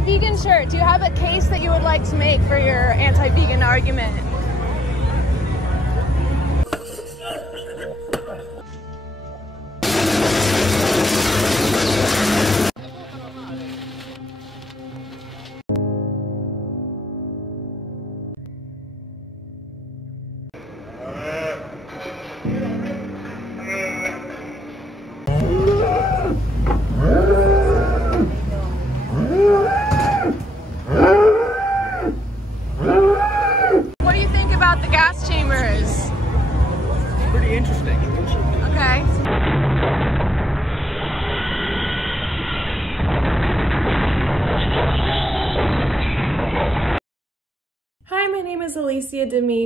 anti-vegan shirt. Do you have a case that you would like to make for your anti-vegan argument?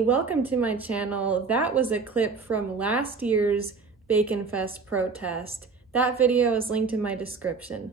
Welcome to my channel. That was a clip from last year's Bacon Fest protest. That video is linked in my description.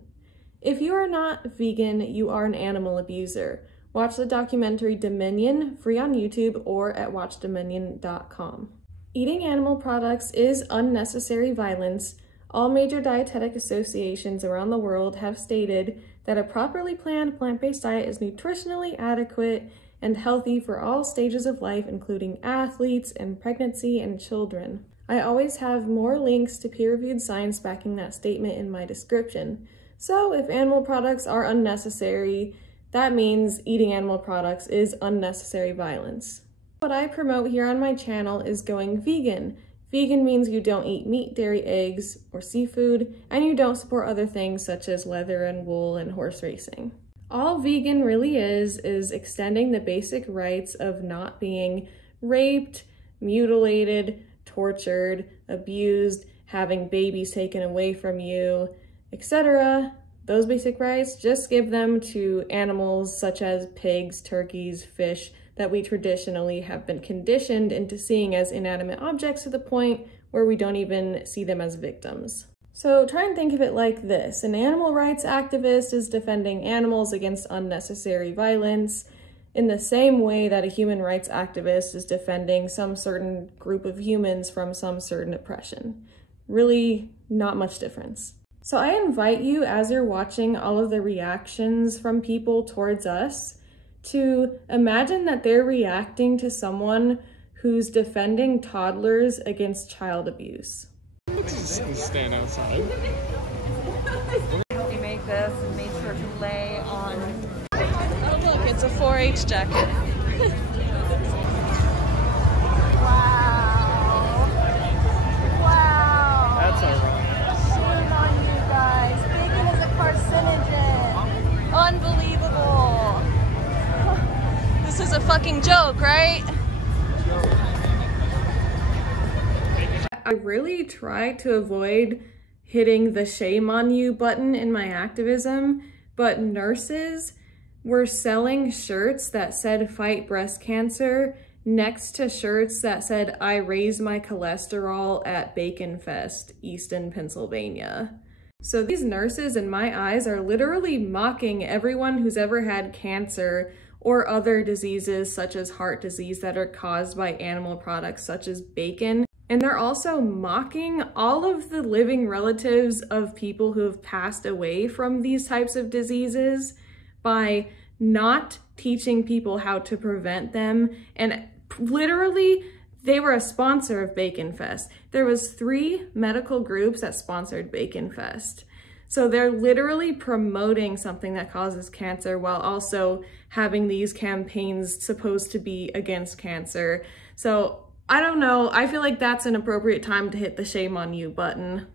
If you are not vegan, you are an animal abuser. Watch the documentary Dominion, free on YouTube or at watchdominion.com. Eating animal products is unnecessary violence. All major dietetic associations around the world have stated that a properly planned plant-based diet is nutritionally adequate and healthy for all stages of life, including athletes and pregnancy and children. I always have more links to peer-reviewed science backing that statement in my description. So if animal products are unnecessary, that means eating animal products is unnecessary violence. What I promote here on my channel is going vegan. Vegan means you don't eat meat, dairy, eggs, or seafood, and you don't support other things such as leather and wool and horse racing. All vegan really is extending the basic rights of not being raped, mutilated, tortured, abused, having babies taken away from you, etc. Those basic rights, just give them to animals such as pigs, turkeys, fish, that we traditionally have been conditioned into seeing as inanimate objects to the point where we don't even see them as victims. So try and think of it like this. An animal rights activist is defending animals against unnecessary violence in the same way that a human rights activist is defending some certain group of humans from some certain oppression. Really not much difference. So I invite you, as you're watching all of the reactions from people towards us, to imagine that they're reacting to someone who's defending toddlers against child abuse. Stand outside. We make this and made sure to lay on. Oh look, it's a 4-H jacket. Wow. Wow. That's ironic. Shame on you guys. Bacon is a carcinogen. Unbelievable. This is a fucking joke, right? I really try to avoid hitting the shame on you button in my activism, but nurses were selling shirts that said fight breast cancer next to shirts that said I raise my cholesterol at Bacon Fest, Easton, Pennsylvania. So these nurses, in my eyes, are literally mocking everyone who's ever had cancer or other diseases such as heart disease that are caused by animal products such as bacon. And they're also mocking all of the living relatives of people who have passed away from these types of diseases by not teaching people how to prevent them. And literally, they were a sponsor of Bacon Fest. There was 3 medical groups that sponsored Bacon Fest. So they're literally promoting something that causes cancer while also having these campaigns supposed to be against cancer. So I don't know, I feel like that's an appropriate time to hit the shame on you button.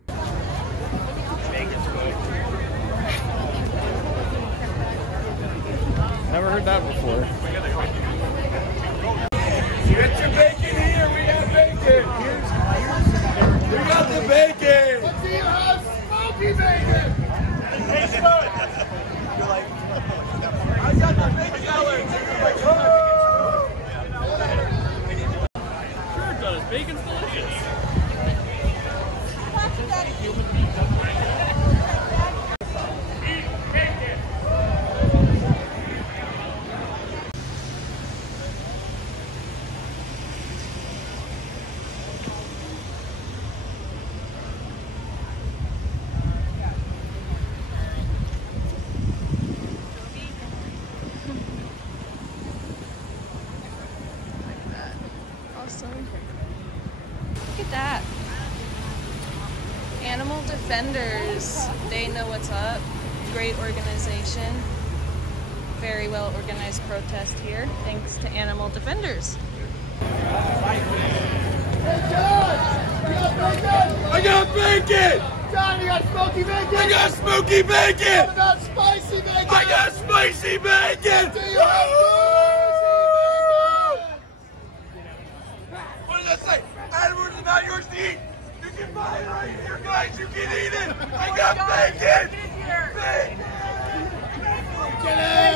Never heard that before. Get your bacon here, we have bacon! We got the bacon! Let's see you have smoky bacon! Hey, Scott! I got the bacon sellers! Sure it does. Bacon's delicious. Defenders, they know what's up. Great organization. Very well organized protest here, thanks to Animal Defenders. Hey, John! You got bacon? I got bacon! John, you got smoky bacon? I got smoky bacon! What about spicy bacon? I got spicy bacon! Do you have spicy bacon? What does that say? Edward is not yours to eat! You can buy it right here, guys! You can eat it! I got bacon! Bacon! Get out!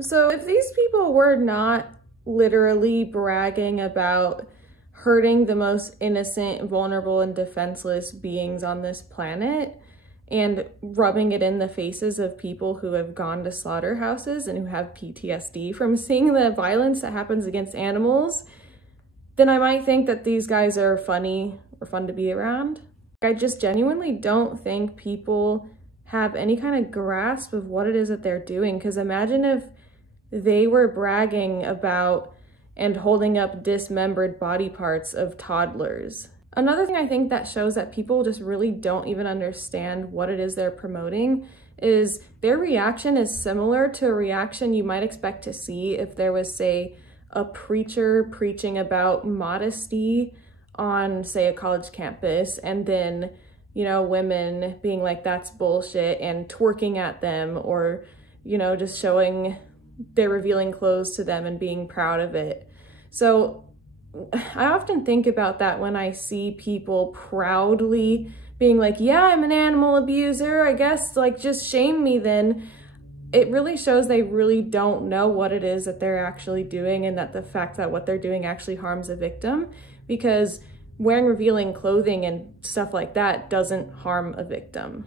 So if these people were not literally bragging about hurting the most innocent, vulnerable, and defenseless beings on this planet and rubbing it in the faces of people who have gone to slaughterhouses and who have PTSD from seeing the violence that happens against animals, then I might think that these guys are funny or fun to be around. I just genuinely don't think people have any kind of grasp of what it is that they're doing, because imagine if they were bragging about and holding up dismembered body parts of toddlers. Another thing I think that shows that people just really don't even understand what it is they're promoting is their reaction is similar to a reaction you might expect to see if there was, say, a preacher preaching about modesty on, say, a college campus, and then, you know, women being like, that's bullshit, and twerking at them, or, you know, just showing their revealing clothes to them and being proud of it. So I often think about that when I see people proudly being like, yeah, I'm an animal abuser, I guess, like, just shame me then. It really shows they really don't know what it is that they're actually doing, and that the fact that what they're doing actually harms a victim, because wearing revealing clothing and stuff like that doesn't harm a victim.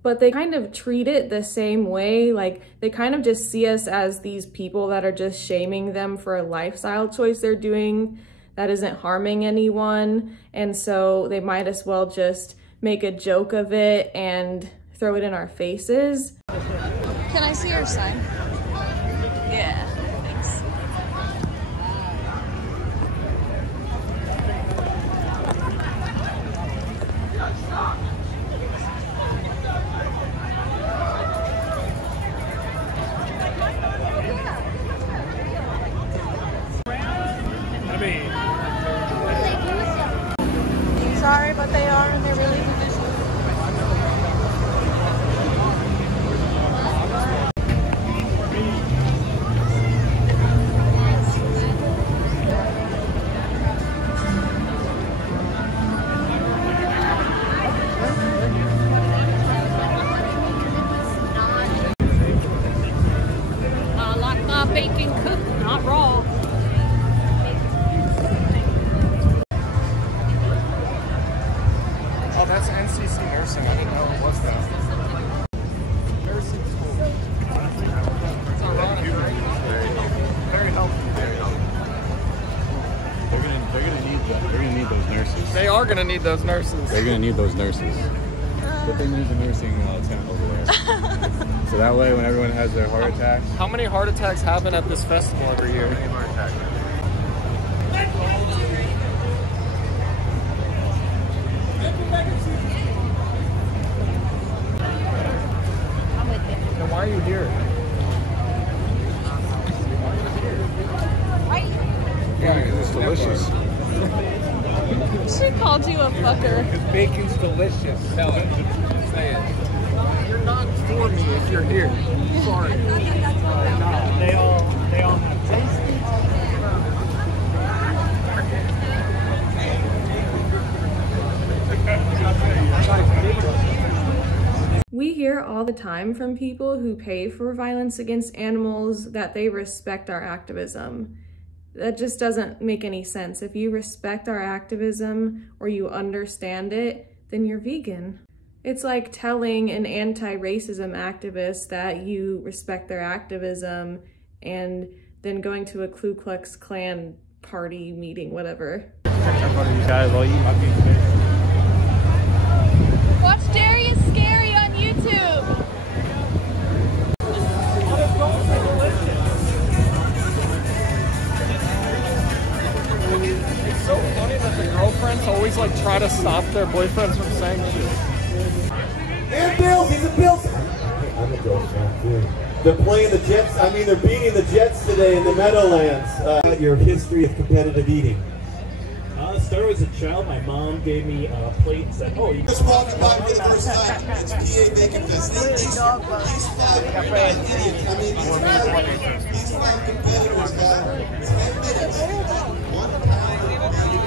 But they kind of treat it the same way, like they kind of just see us as these people that are just shaming them for a lifestyle choice they're doing that isn't harming anyone, and so they might as well just make a joke of it and throw it in our faces. Can I see your sign? Yeah, thanks. Sorry, but they are, and they're really delicious. Like my bacon cooked, not raw. Oh, that's NCC nursing. I didn't know it was that. Nursing school. It's ironic, right? Very healthy. Very healthy. They're gonna need those nurses. They are gonna need those nurses. They're gonna need those nurses. But they need the nursing tent over there. So that way, when everyone has their heart attacks. How many heart attacks happen at this festival every year? How many heart attacks? Then why are you here? Yeah, because it's delicious. She called you a fucker. Because bacon's delicious. Tell it. Say it. You're not for me if you're here. Sorry. They all have tasty. We hear all the time from people who pay for violence against animals that they respect our activism. That just doesn't make any sense. If you respect our activism or you understand it, then you're vegan. It's like telling an anti-racism activist that you respect their activism and than going to a Ku Klux Klan party meeting, whatever. Guys, I'll eat my pizza. Watch Darius Scary on YouTube. It's so funny that the girlfriends always like try to stop their boyfriends from saying shit. And Bills, he's a Bills. I'm a Bills fan too. They're playing the Jets. I mean, they're beating the Jets today in the Meadowlands. Your history of competitive eating. Started as a child. My mom gave me a plate and said, "Oh, you Just walking by for the first time. It's PA Bacon Fest. These five idiots. I mean, these five competitors have 10 minutes, 1 pound of beef.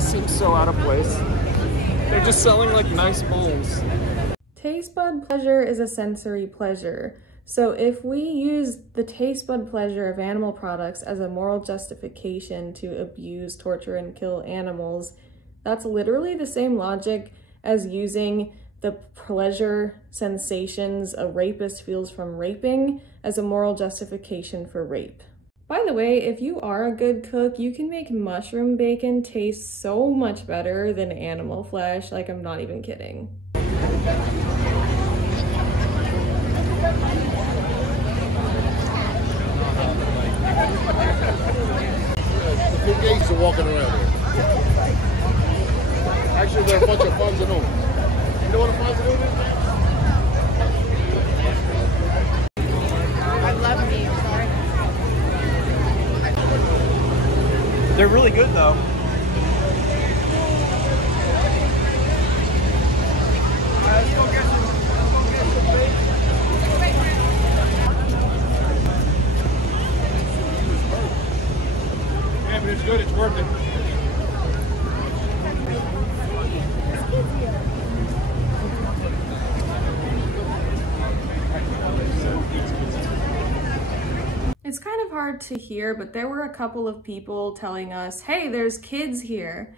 Seems so out of place. They're just selling like nice bowls. Taste bud pleasure is a sensory pleasure. So if we use the taste bud pleasure of animal products as a moral justification to abuse, torture, and kill animals, that's literally the same logic as using the pleasure sensations a rapist feels from raping as a moral justification for rape. By the way, if you are a good cook, you can make mushroom bacon taste so much better than animal flesh. Like, I'm not even kidding. The two gays are walking around here. Actually, they're a bunch of funds and all. You know what a funds and all is? They're really good though. Yeah, but it's good. It's worth it. It's kind of hard to hear, but there were a couple of people telling us, hey, there's kids here.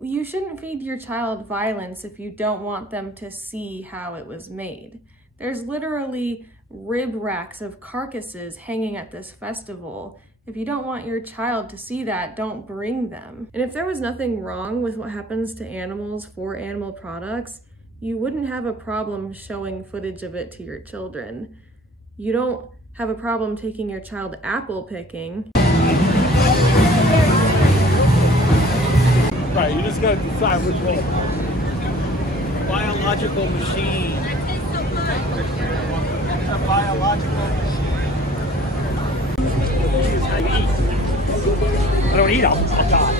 You shouldn't feed your child violence if you don't want them to see how it was made. There's literally rib racks of carcasses hanging at this festival. If you don't want your child to see that, don't bring them. And if there was nothing wrong with what happens to animals for animal products, you wouldn't have a problem showing footage of it to your children. You don't have a problem taking your child apple picking. Right, you just gotta decide which one. Biological machine. It's a biological machine. I eat. I don't eat, I'll die.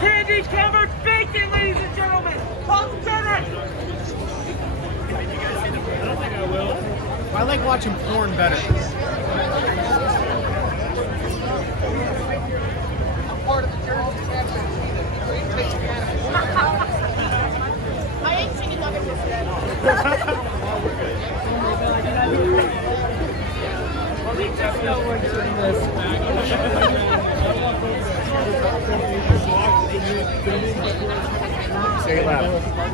Candy covered bacon, ladies and gentlemen! Tom Turner! I don't think I will. I like watching porn better. Part of the Jersey I ain't chicken nuggets yet. Say it loud.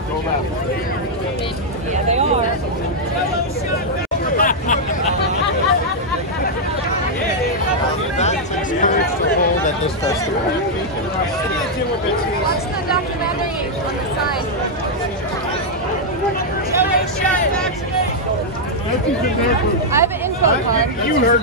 Go loud. Yeah, they are. That's encouraged to hold at this festival. Watch the documentary on the side. I have an info card. You heard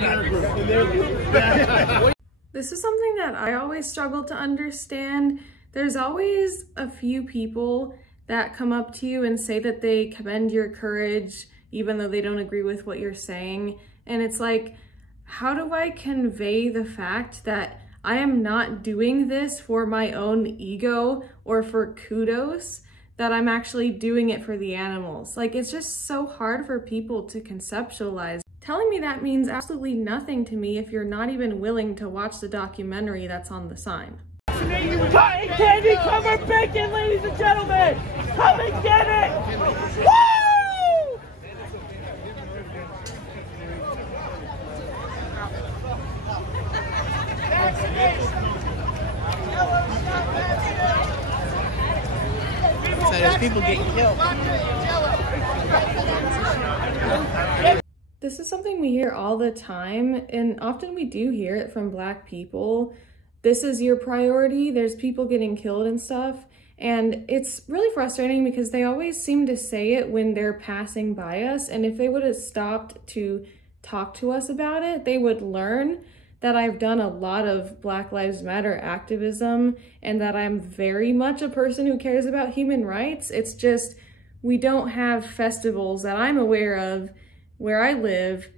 that. This is something that I always struggle to understand. There's always a few people that come up to you and say that they commend your courage, even though they don't agree with what you're saying. And it's like, how do I convey the fact that I am not doing this for my own ego or for kudos, that I'm actually doing it for the animals? Like, it's just so hard for people to conceptualize. Telling me that means absolutely nothing to me if you're not even willing to watch the documentary that's on the sign. Cotton candy covered bacon, ladies and gentlemen! Come and get it! Woo! So there's people getting killed. This is something we hear all the time, and often we do hear it from Black people. This is your priority, there's people getting killed and stuff. And it's really frustrating because they always seem to say it when they're passing by us. And if they would have stopped to talk to us about it, they would learn that I've done a lot of Black Lives Matter activism and that I'm very much a person who cares about human rights. It's just, we don't have festivals that I'm aware of where I live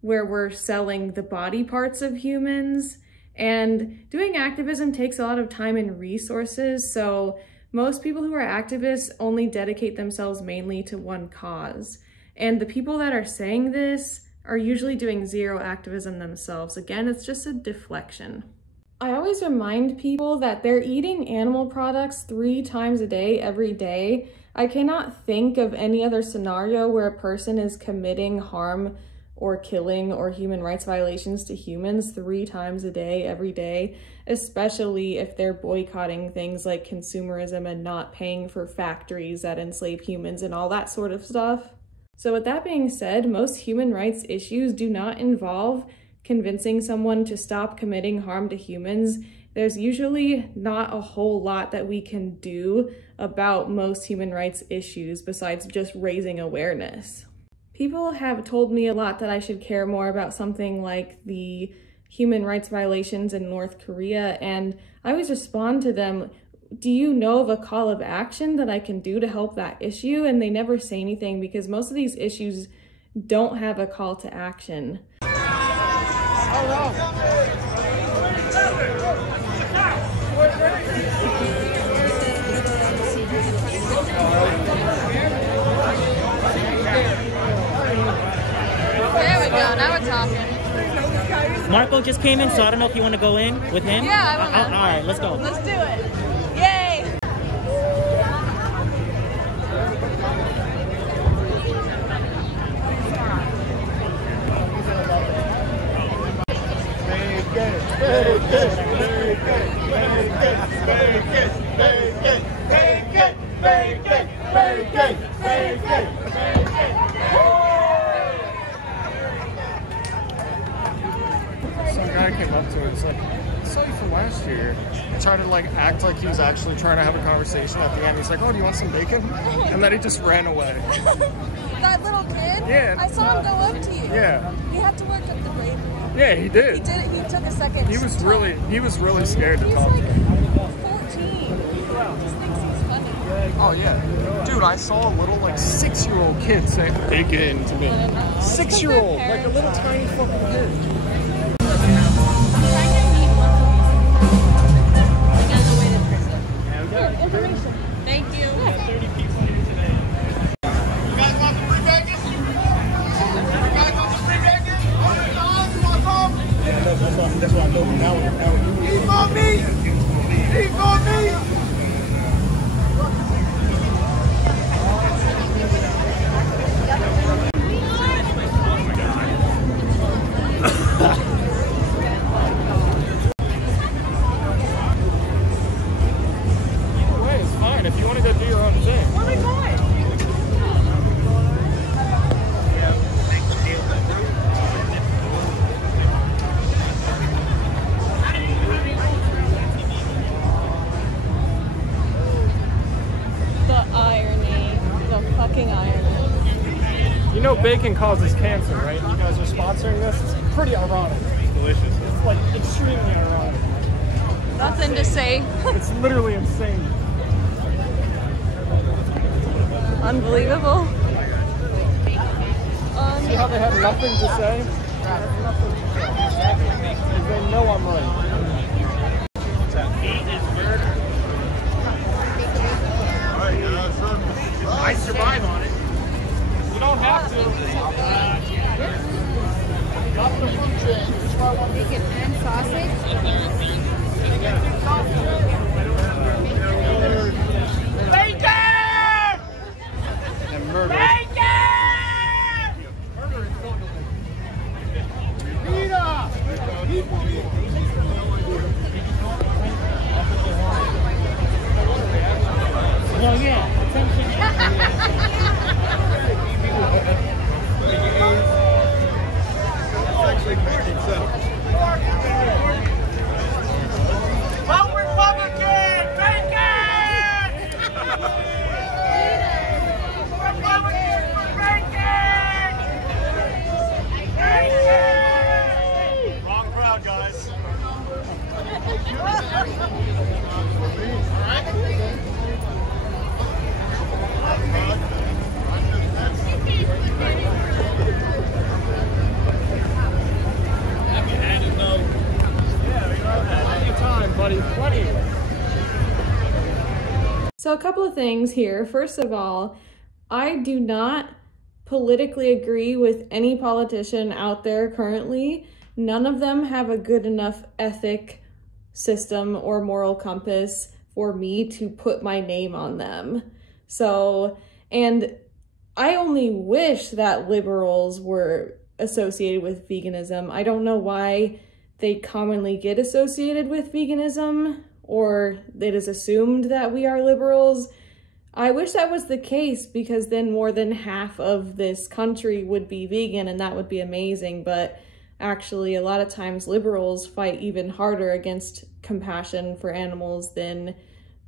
where we're selling the body parts of humans. And doing activism takes a lot of time and resources, so most people who are activists only dedicate themselves mainly to one cause. And the people that are saying this are usually doing zero activism themselves. Again, it's just a deflection. I always remind people that they're eating animal products 3 times a day, every day. I cannot think of any other scenario where a person is committing harm or killing or human rights violations to humans 3 times a day, every day, especially if they're boycotting things like consumerism and not paying for factories that enslave humans and all that sort of stuff. So with that being said, most human rights issues do not involve convincing someone to stop committing harm to humans. There's usually not a whole lot that we can do about most human rights issues besides just raising awareness. People have told me a lot that I should care more about something like the human rights violations in North Korea, and I always respond to them, do you know of a call of action that I can do to help that issue? And they never say anything because most of these issues don't have a call to action. There we go, now we're talking. Marco just came in, so I don't know if you want to go in with him. Yeah, I want to. All right, let's go. Let's do it. Yay! Some guy came up to her and was like, I saw you from last year. He tried to like act like he was actually trying to have a conversation at the end. He's like, oh, do you want some bacon? And then he just ran away. That little kid? Yeah. I saw him go up to you. Yeah. He had to work at the brain room. Yeah, he did. He did it. He took a second. He was really scared to He's talk. like 14. He just thinks he's funny. Oh yeah. Dude, I saw a little like 6-year-old kid say bacon to me. 6-year-old, like a little tiny fucking kid. Thank you. We got 30 people here today. You guys want some free bacon? You guys want some free bacon? You want some? Yeah, that's why I know now. He's on me! He's on me! If you want to go do your own thing. Where are we going? The irony, the fucking irony. You know bacon causes cancer, right? You guys are sponsoring this? It's pretty ironic. It's delicious. It's like extremely ironic. Nothing to say. It's literally insane. Unbelievable. See how they have nothing to say? Because they know I'm right. I survive on it. You don't have to. Bacon and sausage? Well, yeah. Vote Republican! Bacon! Republicans for bacon! Bacon! Wrong crowd, guys. So a couple of things here. First of all, I do not politically agree with any politician out there currently. None of them have a good enough ethic system or moral compass for me to put my name on them. So, and I only wish that liberals were associated with veganism. I don't know why they commonly get associated with veganism, or it is assumed that we are liberals. I wish that was the case, because then more than half of this country would be vegan, and that would be amazing. But actually, a lot of times liberals fight even harder against compassion for animals than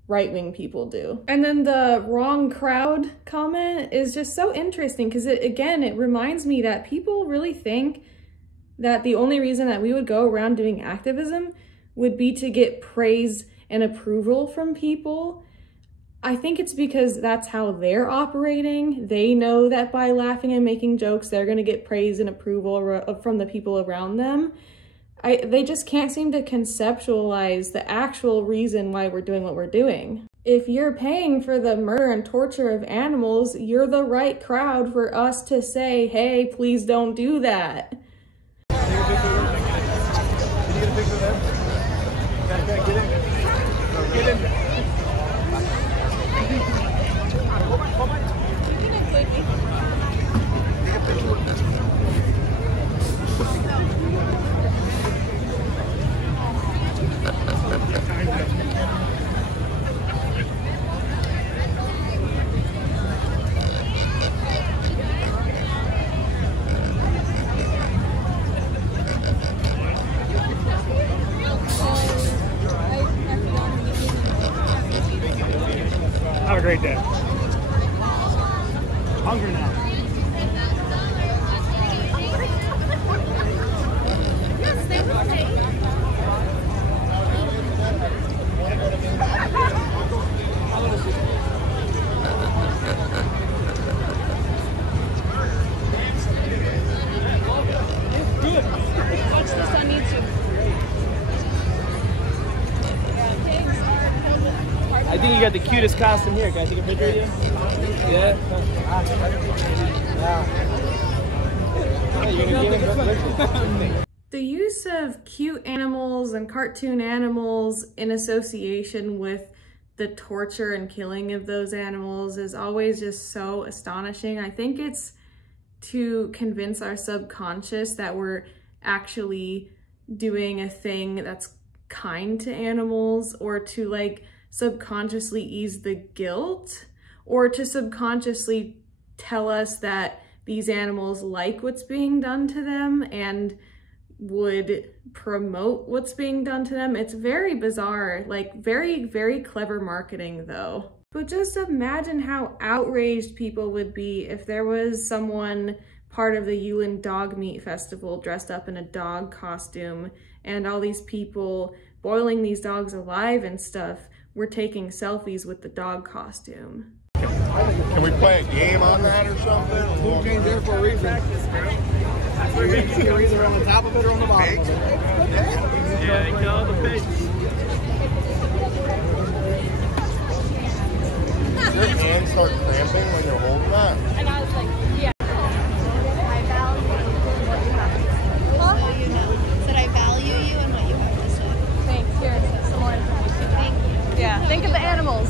right-wing people do. And then the wrong crowd comment is just so interesting, because it reminds me that people really think that the only reason that we would go around doing activism would be to get praise and approval from people. I think it's because that's how they're operating. They know that by laughing and making jokes, they're gonna get praise and approval from the people around them. They just can't seem to conceptualize the actual reason why we're doing what we're doing. If you're paying for the murder and torture of animals, you're the right crowd for us to say, hey, please don't do that. Get in there. Have a great day. Hungry now. Yes, they will take. Good. Watch this on YouTube. I think you got the cutest costume here. Can I take a picture of you? Yeah. The use of cute animals and cartoon animals in association with the torture and killing of those animals is always just so astonishing. I think it's to convince our subconscious that we're actually doing a thing that's kind to animals, or to like subconsciously ease the guilt, or to subconsciously tell us that these animals like what's being done to them and would promote what's being done to them. It's very bizarre, like very, very clever marketing though. But just imagine how outraged people would be if there was someone part of the Yulin Dog Meat Festival dressed up in a dog costume, and all these people boiling these dogs alive and stuff were taking selfies with the dog costume. Can we play a game on that or something? Pool game's there for a reason. You're either on the top of it or on the bottom of it. Yeah, they call the pigs. Does your hand start cramping when you're holding that? And I was like, yeah. I value what you have to say. Huh? You know. Said I value you and what you have to say. Thanks. Here, some more. Think of the animals.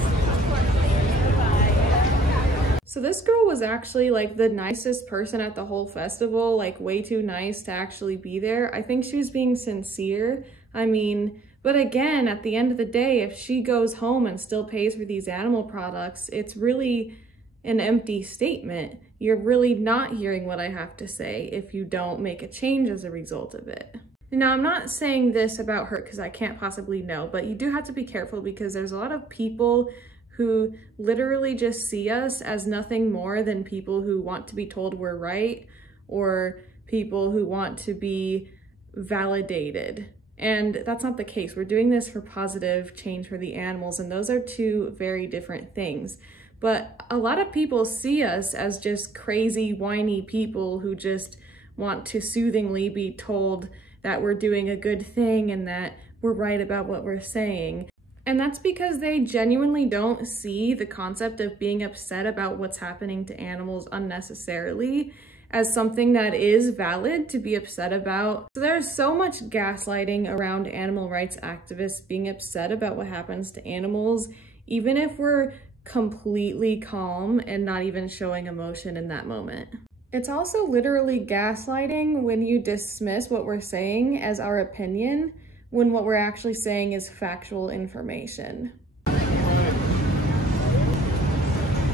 So this girl was actually like the nicest person at the whole festival, like way too nice to actually be there. I think she was being sincere. I mean, but again, at the end of the day, if she goes home and still pays for these animal products, it's really an empty statement. You're really not hearing what I have to say if you don't make a change as a result of it. Now, I'm not saying this about her because I can't possibly know, but you do have to be careful because there's a lot of people who literally just see us as nothing more than people who want to be told we're right or people who want to be validated. And that's not the case. We're doing this for positive change for the animals, and those are two very different things. But a lot of people see us as just crazy, whiny people who just want to soothingly be told that we're doing a good thing and that we're right about what we're saying. And that's because they genuinely don't see the concept of being upset about what's happening to animals unnecessarily as something that is valid to be upset about. So there's so much gaslighting around animal rights activists being upset about what happens to animals, even if we're completely calm and not even showing emotion in that moment. It's also literally gaslighting when you dismiss what we're saying as our opinion when what we're actually saying is factual information.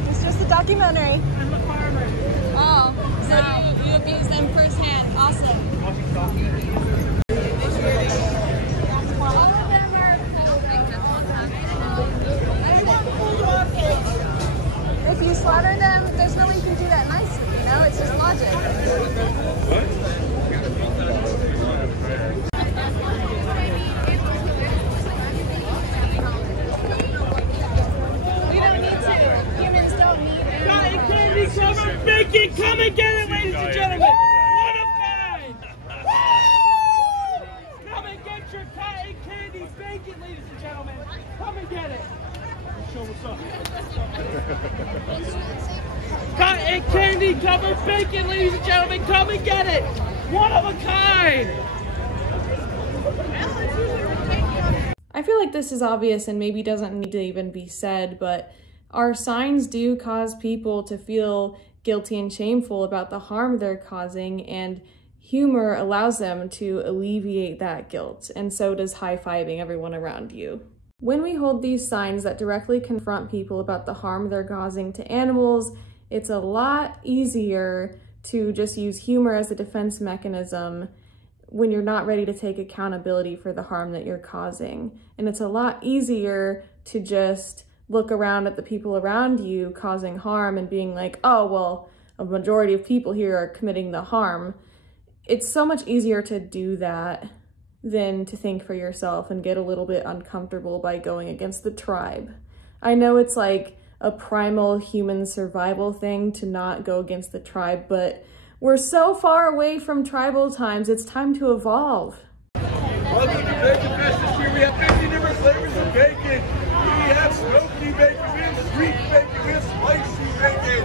It's just a documentary. I'm a farmer. Oh, so you abuse them firsthand. Awesome. All of them are, I don't think that's what's happening. If you slaughter them, there's no way you can do that nicely, you know? It's just logic. Bacon, come and get it, ladies and gentlemen! One of kind! Woo! Come and get your cotton candy bacon, ladies and gentlemen! Come and get it! Show what's up. Cotton candy covered bacon, ladies and gentlemen! Come and get it! One of a kind! I feel like this is obvious and maybe doesn't need to even be said, but our signs do cause people to feel guilty and shameful about the harm they're causing, and humor allows them to alleviate that guilt, and so does high-fiving everyone around you. When we hold these signs that directly confront people about the harm they're causing to animals, it's a lot easier to just use humor as a defense mechanism when you're not ready to take accountability for the harm that you're causing. And it's a lot easier to just look around at the people around you causing harm and being like, oh, well, a majority of people here are committing the harm. It's so much easier to do that than to think for yourself and get a little bit uncomfortable by going against the tribe. I know it's like a primal human survival thing to not go against the tribe, but we're so far away from tribal times, it's time to evolve. Welcome to Bacon Fest. This year we have 50 different flavors of bacon. We have smoky bacon, we have sweet bacon, we have spicy bacon.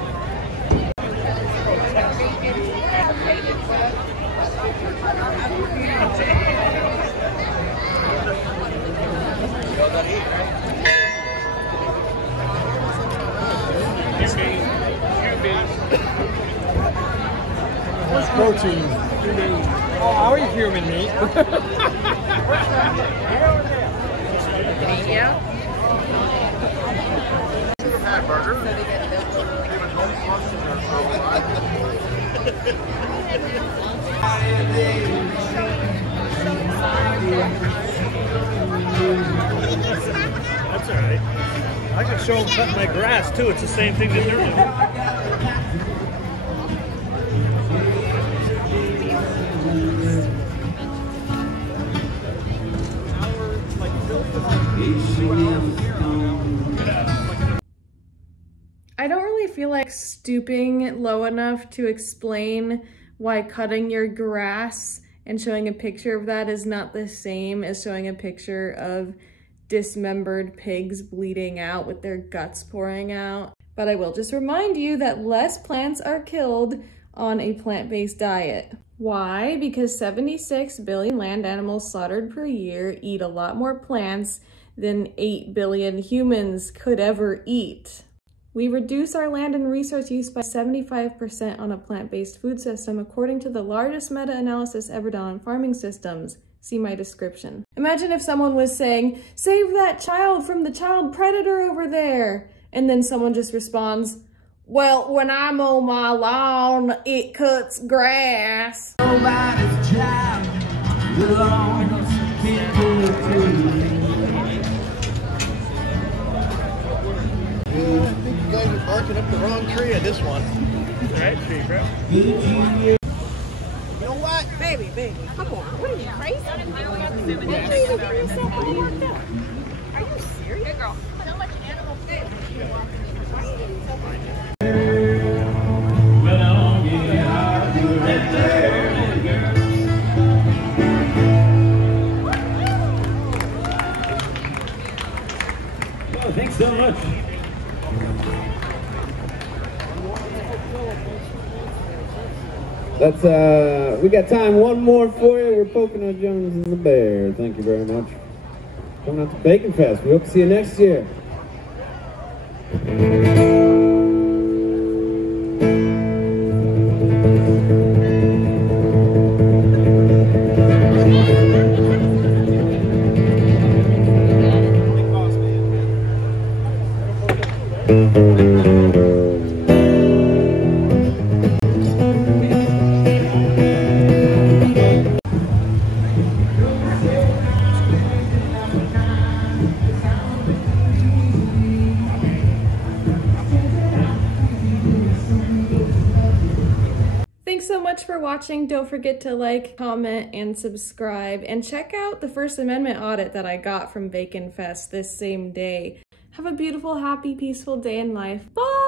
What's protein? Oh, how are you human meat? Yeah. Hamburger. That's all right. I can show them cutting my grass too. It's the same thing that they're doing. I don't really feel like stooping low enough to explain why cutting your grass and showing a picture of that is not the same as showing a picture of dismembered pigs bleeding out with their guts pouring out. But I will just remind you that less plants are killed on a plant-based diet. Why? Because 76 billion land animals slaughtered per year eat a lot more plants than 8 billion humans could ever eat. We reduce our land and resource use by 75% on a plant-based food system, according to the largest meta-analysis ever done on farming systems. See my description. Imagine if someone was saying, "Save that child from the child predator over there," and then someone just responds, "Well, when I mow my lawn, it cuts grass." Nobody's child belongs to I think you guys are barking up the wrong tree at this one. Right tree, bro. You know what? Baby, come on. What are you, crazy? What are you doing yourself all worked up? Are you serious? Hey, girl. So much animal food. Oh, thanks so much. We got time, one more for you. We're poking our Jones and the Bear. Thank you very much. Coming out to Bacon Fest. We hope to see you next year. Thanks so much for watching. Don't forget to like, comment, and subscribe. And check out the First Amendment audit that I got from Bacon Fest this same day. Have a beautiful, happy, peaceful day in life. Bye!